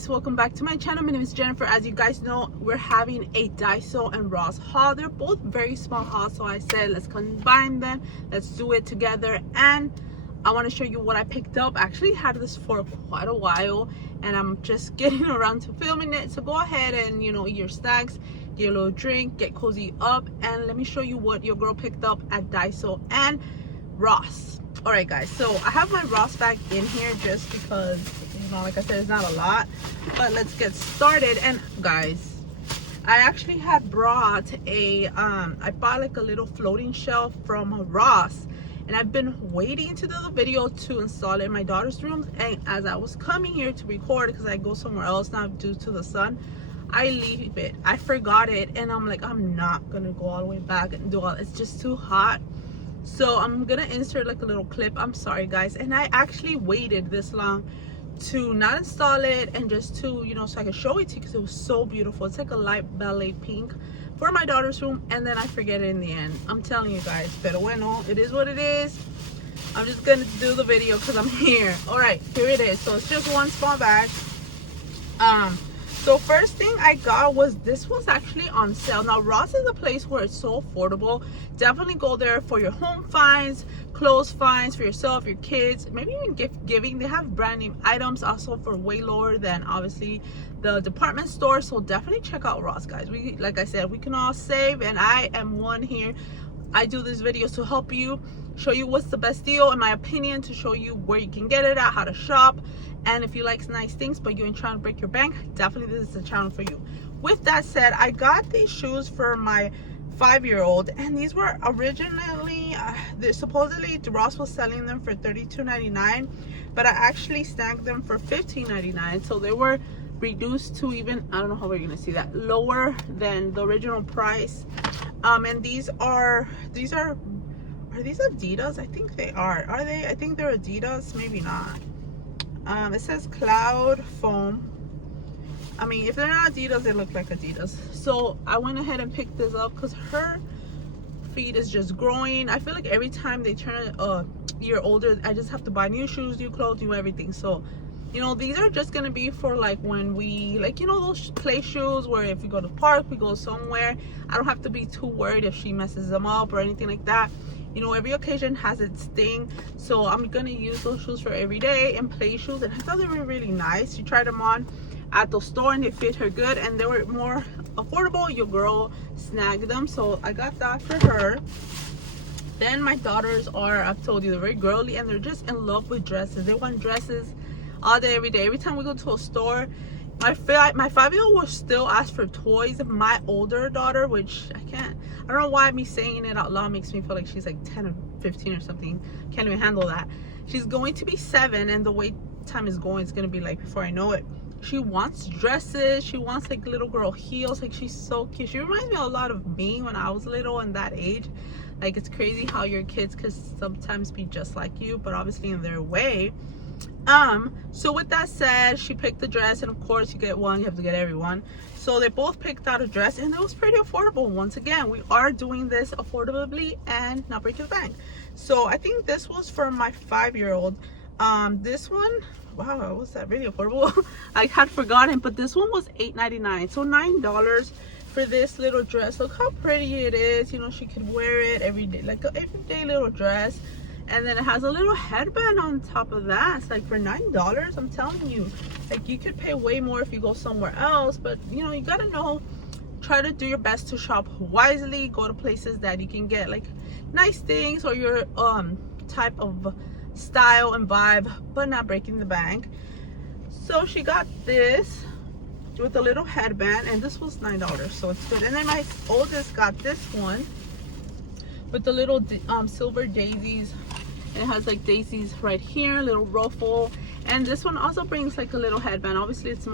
guys, welcome back to my channel. My name is Jennifer. As you guys know, we're having a Daiso and Ross haul. They're both very small hauls, so I said let's combine them, let's do it together. And I want to show you what I picked up. I actually had this for quite a while and I'm just getting around to filming it, so go ahead and eat your snacks, get a little drink, get cozy up, and let me show you what your girl picked up at Daiso and Ross. All right guys, so I have my Ross bag in here just because, like I said, it's not a lot, but let's get started. And guys, I actually had brought I bought like a little floating shelf from Ross, and I've been waiting to do the video to install it in my daughter's room. And as I was coming here to record, because I go somewhere else now due to the sun, I leave it. I forgot it, and I'm like, I'm not gonna go all the way back and do all. It's just too hot. So I'm gonna insert like a little clip. I'm sorry guys, and I actually waited this long to not install it and just to so I can show it to you because it was so beautiful. It's like a light ballet pink for my daughter's room, and then I forget it in the end. I'm telling you guys, pero bueno, it is what it is. I'm just gonna do the video because I'm here. All right, here it is. So it's just one small bag. So first thing I got was, this was actually on sale. Now Ross is a place where it's so affordable. Definitely go there for your home finds, clothes finds for yourself, your kids, maybe even gift giving. They have brand name items also for way lower than obviously the department store. So definitely check out Ross, guys. Like I said, we can all save, and I am one here. I do these videos to help you, show you what's the best deal in my opinion, to show you where you can get it at, how to shop. And if you like nice things but you ain't trying to break your bank, definitely this is the channel for you. With that said, I got these shoes for my 5-year-old, and these were originally supposedly Ross was selling them for $32.99, but I actually snagged them for $15.99. So they were reduced to, even, I don't know how we're gonna see that, lower than the original price. And these are these Adidas? I think they are they? I think they're Adidas, maybe not. It says Cloud Foam. I mean, if they're not Adidas, they look like Adidas. So I went ahead and picked this up because her feet is just growing. I feel like every time they turn a year older, I just have to buy new shoes, new clothes, new everything. So these are just gonna be for like when we those play shoes where if we go to the park, we go somewhere, I don't have to be too worried if she messes them up or anything like that. Every occasion has its thing, so I'm gonna use those shoes for every day and play shoes. And I thought they were really nice. She tried them on at the store and they fit her good, and they were more affordable. Your girl snagged them, so I got that for her. Then my daughters are, I've told you, they're very girly and they're just in love with dresses. They want dresses all day, every day. Every time we go to a store, my 5-year-old will still ask for toys. My older daughter, which I don't know why me saying it out loud makes me feel like she's like 10 or 15 or something. Can't even handle that. She's going to be 7, and the way time is going, it's gonna be like before I know it. She wants dresses. She wants like little girl heels. Like, she's so cute. She reminds me a lot of me when I was little and that age. Like, it's crazy how your kids could sometimes be just like you, but obviously in their way. So with that said, she picked the dress, and of course you get one, you have to get everyone. So they both picked out a dress, and it was pretty affordable. Once again, we are doing this affordably and not breaking the bank. So I think this was for my 5-year-old. This one, wow, was that really affordable? I had forgotten, but this one was $8.99, so $9 for this little dress. Look how pretty it is. She could wear it every day, like an everyday little dress. And then it has a little headband on top of that. It's like for $9, I'm telling you, like, you could pay way more if you go somewhere else. But you gotta know, try to do your best to shop wisely. Go to places that you can get like nice things or your type of style and vibe, but not breaking the bank. So she got this with a little headband, and this was $9, so it's good. And then my oldest got this one with the little silver daisies. It has like daisies right here, little ruffle. And this one also brings like a little headband. Obviously it's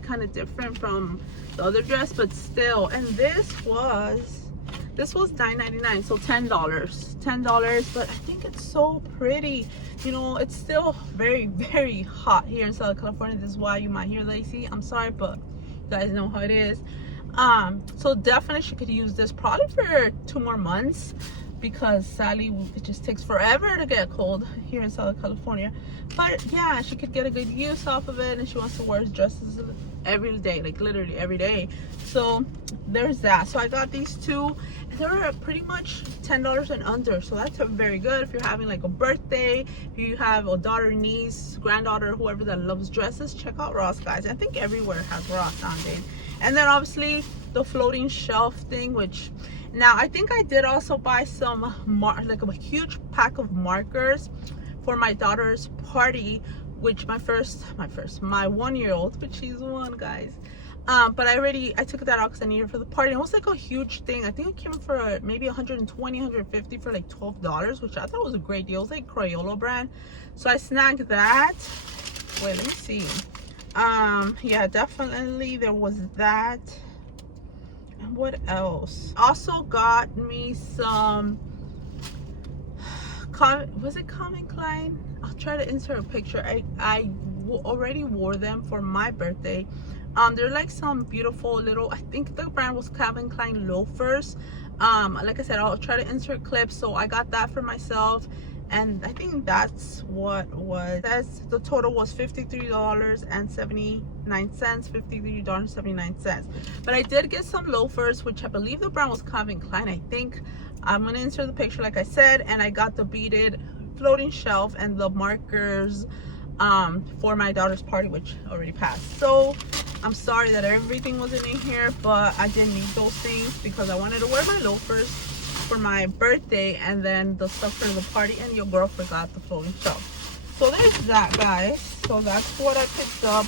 kind of different from the other dress, but still. And this was $9.99, so $10, but I think it's so pretty. It's still very, very hot here in Southern California. This is why you might hear the AC. I'm sorry, but you guys know how it is. So definitely she could use this probably for 2 more months. because sadly it just takes forever to get cold here in Southern California. But yeah, she could get a good use off of it, and she wants to wear dresses every day, like literally every day. So there's that. So I got these two. They're pretty much $10 and under, so that's very good if you're having like a birthday, if you have a daughter, niece, granddaughter, whoever that loves dresses. Check out Ross, guys. I think everywhere has Ross nowadays. And then obviously the floating shelf thing, which now I think I did also buy some like a huge pack of markers for my daughter's party, which my 1-year-old, but she's one, guys. But I took that out because I needed it for the party. It was like a huge thing. I think it came for maybe 120, 150 for like $12, which I thought was a great deal. It was like Crayola brand. So I snagged that. Wait, let me see. Yeah, definitely there was that. And what else? Also got me some, was it Calvin Klein? I'll try to insert a picture. I already wore them for my birthday. They're like some beautiful little, I think the brand was Calvin Klein loafers. Like I said, I'll try to insert clips. So I got that for myself, and I think that's what was, the total was $53.79, $53.79. But I did get some loafers, which I believe the brand was Calvin Klein. I think I'm gonna insert the picture like I said. And I got the beaded floating shelf and the markers for my daughter's party, which already passed. So I'm sorry that everything wasn't in here, but I did need those things because I wanted to wear my loafers for my birthday, and then the stuff for the party, and your girl forgot the floating shelf. So there's that, guys. So that's what I picked up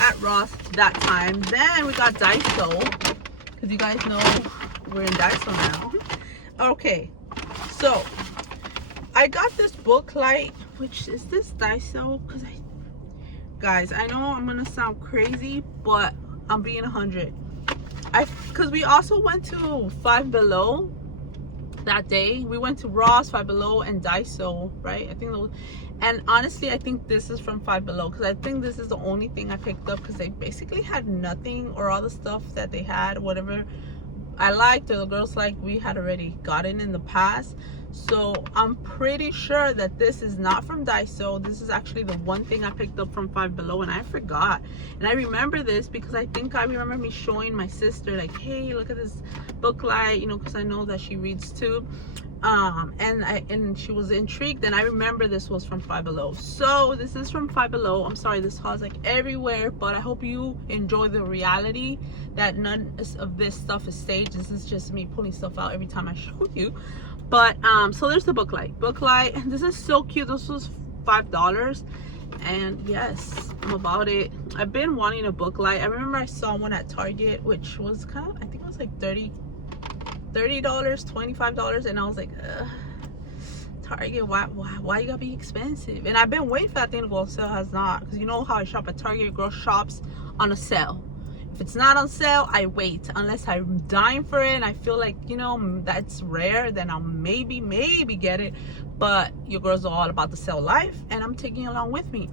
at Ross that time. Then we got Daiso, because you guys know we're in Daiso now. Okay, so I got this book light, which is this Daiso, because guys, I know I'm gonna sound crazy, but I'm being 100. Because we also went to Five Below that day. We went to Ross, Five Below, and Daiso, right? I think those. And honestly, I think this is from Five Below, because I think this is the only thing I picked up, because they basically had nothing, or all the stuff that they had, whatever I liked or the girls liked, we had already gotten in the past. So I'm pretty sure that this is not from Daiso. This is actually the one thing I picked up from Five Below, and I forgot. And I remember this because I think I remember me showing my sister, like, hey, look at this book light, you know, because I know that she reads too. And she was intrigued, and I remember this was from Five Below. So this is from Five Below. I'm sorry, this haul's like everywhere, but I hope you enjoy the reality that none of this stuff is staged. This is just me pulling stuff out every time I show you. But so there's the book light, and this is so cute. This was $5, and yes, I'm about it. I've been wanting a book light. I remember I saw one at Target, which was kind of, I think it was like $30, $25, and I was like, Target, why you gotta be expensive? And I've been waiting for that thing to go on sale. Has not, because you know how I shop at Target. Girl shops on a sale. If it's not on sale, I wait unless I'm dying for it and I feel like, you know, that's rare, then I'll maybe get it. But your girl's all about the sale life, and I'm taking it along with me.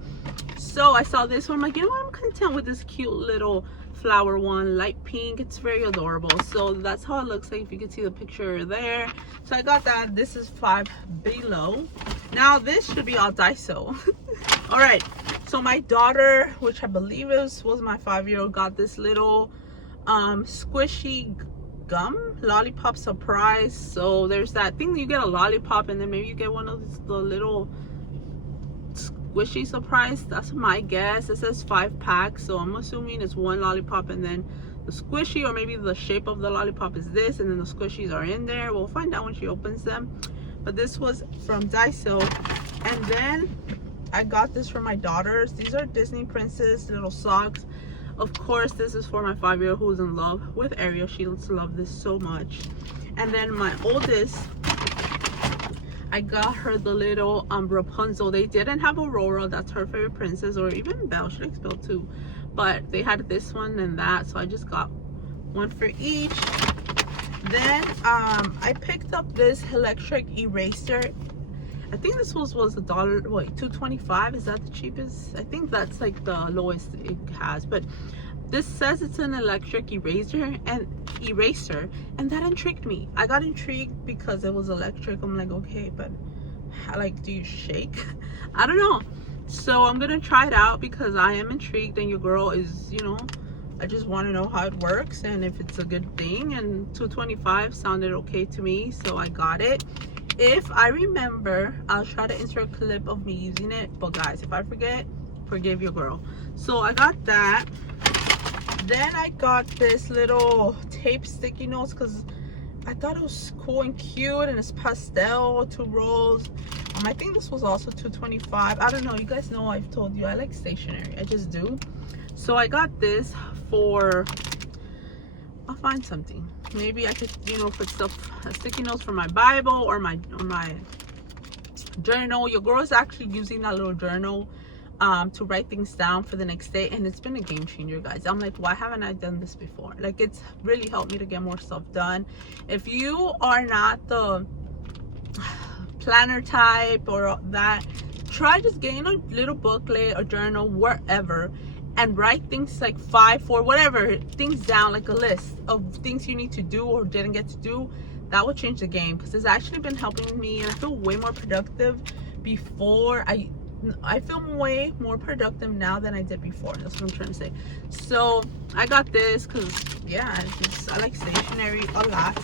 So I saw this one, I'm like, you know what, I'm content with this cute little flower one, light pink. It's very adorable. So that's how it looks like, if you can see the picture there. So I got that. This is Five Below. Now this should be all Daiso. All right, so my daughter, which I believe was my 5-year-old, got this little squishy gum lollipop surprise. So there's that thing, you get a lollipop and then maybe you get one of the little squishy surprise. That's my guess. It says 5 packs, so I'm assuming it's one lollipop and then the squishy, or maybe the shape of the lollipop is this and then the squishies are in there. We'll find out when she opens them. But this was from Daiso. And then I got this for my daughters. These are Disney Princess little socks. Of course, this is for my 5-year-old who's in love with Ariel. She loves this so much. And then my oldest, I got her the little Rapunzel. They didn't have Aurora, that's her favorite princess, or even Belle. She likes Belle too, but they had this one and that, so I just got one for each. Then I picked up this electric eraser. I think this was a dollar, wait, 2.25. Is that the cheapest? I think that's like the lowest it has. But this says it's an electric eraser, and that intrigued me. I got intrigued because it was electric. I'm like, okay, but how, like, do you shake? I don't know. So I'm gonna try it out because I am intrigued, and your girl is, you know, I just want to know how it works and if it's a good thing. And 2.25 sounded okay to me, so I got it. If I remember, I'll try to insert a clip of me using it, but guys, if I forget, forgive your girl. So I got that. Then I got this little tape sticky notes because I thought it was cool and cute, and it's pastel, 2 rolls. I think this was also 2.25. I don't know, you guys know I've told you I like stationery, I just do. So I got this for, I'll find something. Maybe I could, you know, put stuff, sticky notes for my Bible or my journal. Your girl is actually using that little journal to write things down for the next day, and it's been a game changer, guys. I'm like, why haven't I done this before? Like, it's really helped me to get more stuff done. If you are not the planner type or that, try just getting a little booklet or journal wherever and write things like 5, 4, whatever things down, like a list of things you need to do or didn't get to do. That will change the game, because it's actually been helping me, and I feel way more productive before. I feel way more productive now than I did before. That's what I'm trying to say. So I got this because, yeah, I like stationery a lot.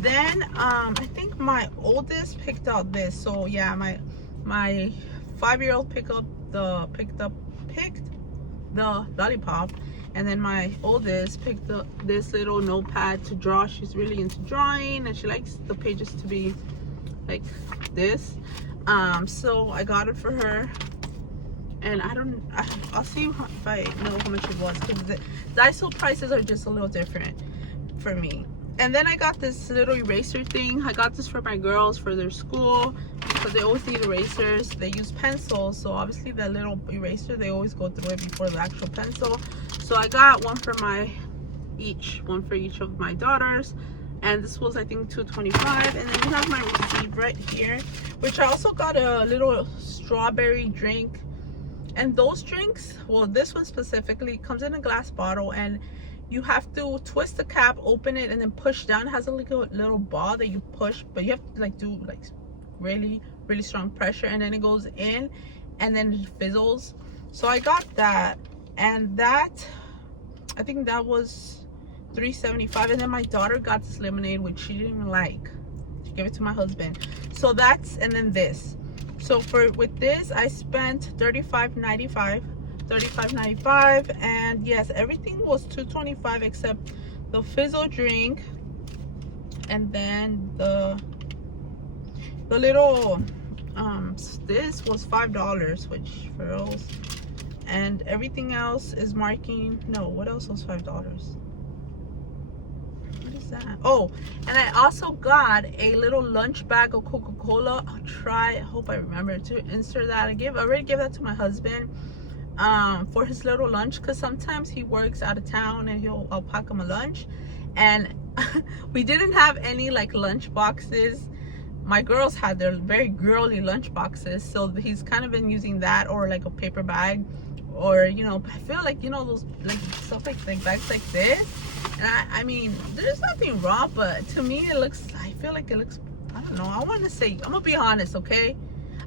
Then I think my oldest picked out this. So yeah, my 5-year-old picked the lollipop, and then my oldest picked this little notepad to draw. She's really into drawing, and she likes the pages to be like this. So I got it for her, and I'll see if I know how much it was, because the Daiso prices are just a little different for me. And then I got this little eraser thing. I got this for my girls for their school, because they always need erasers. They use pencils, so obviously that little eraser, they always go through it before the actual pencil. So I got one for one for each of my daughters, and this was, I think, 2.25. And then you have my receipt right here, which I also got a little strawberry drink. And those drinks, well, this one specifically comes in a glass bottle, and you have to twist the cap, open it, and then push down. It has a little ball that you push, but you have to like do like really strong pressure, and then it goes in, and then it fizzles. So I got that, and that, I think that was $3.75. And then my daughter got this lemonade, which she didn't even like. She gave it to my husband. So that's, and then this. So with this, I spent $35.95. And yes, everything was $2.25 except the fizzle drink, and then the little this was $5, which for those, and everything else is marking. No, what else was $5? What is that? Oh, and I also got a little lunch bag of Coca-Cola. I hope I remember to insert that. I already gave that to my husband for his little lunch, because sometimes he works out of town, and I'll pack him a lunch. And we didn't have any like lunch boxes. My girls had their very girly lunch boxes, so he's kind of been using that, or like a paper bag, or, you know, I feel like, you know, those like stuff like bags like this. And I mean, there's nothing wrong, but to me I feel like it looks, I don't know, I want to say, I'm gonna be honest, okay?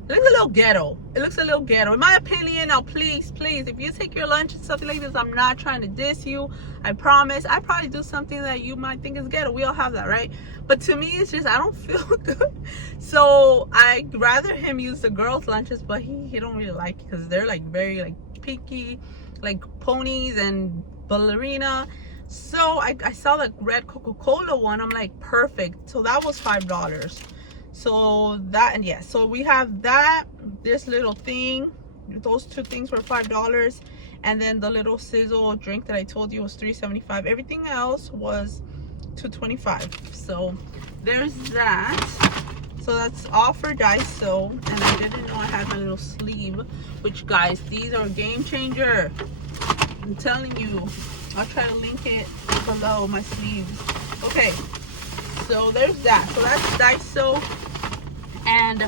It looks a little ghetto. It looks a little ghetto, in my opinion. Now, please, if you take your lunch and something like this, I'm not trying to diss you. I promise. I probably do something that you might think is ghetto. We all have that, right? But to me, it's just, I don't feel good. So I'd rather him use the girls' lunches, but he don't really like it, because they're like very like picky, like ponies and ballerina. So I saw the red Coca-Cola one. I'm like, perfect. So that was $5. So that, and yeah, so we have that, this little thing, those two things were $5, and then the little sizzle drink that I told you was $3.75. Everything else was $2.25. So there's that. So that's all for Daiso. And I didn't know I had my little sleeve, which, guys, these are a game changer. I'm telling you. I'll try to link it below my sleeves. Okay, so there's that. So that's Daiso. And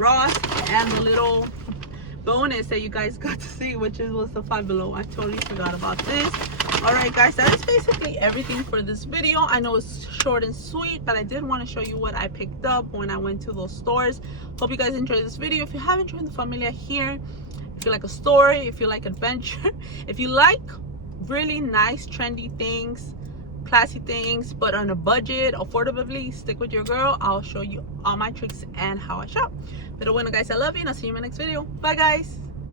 Ross, and the little bonus that you guys got to see, which was the Five Below. I totally forgot about this. All right guys, that is basically everything for this video. I know it's short and sweet, but I did want to show you what I picked up when I went to those stores. Hope you guys enjoyed this video. If you haven't joined the familia here, if you like a story, if you like adventure, if you like really nice trendy things, classy things, but on a budget, affordably, stick with your girl. I'll show you all my tricks and how I shop. Pero bueno guys, I love you and I'll see you in my next video. Bye guys.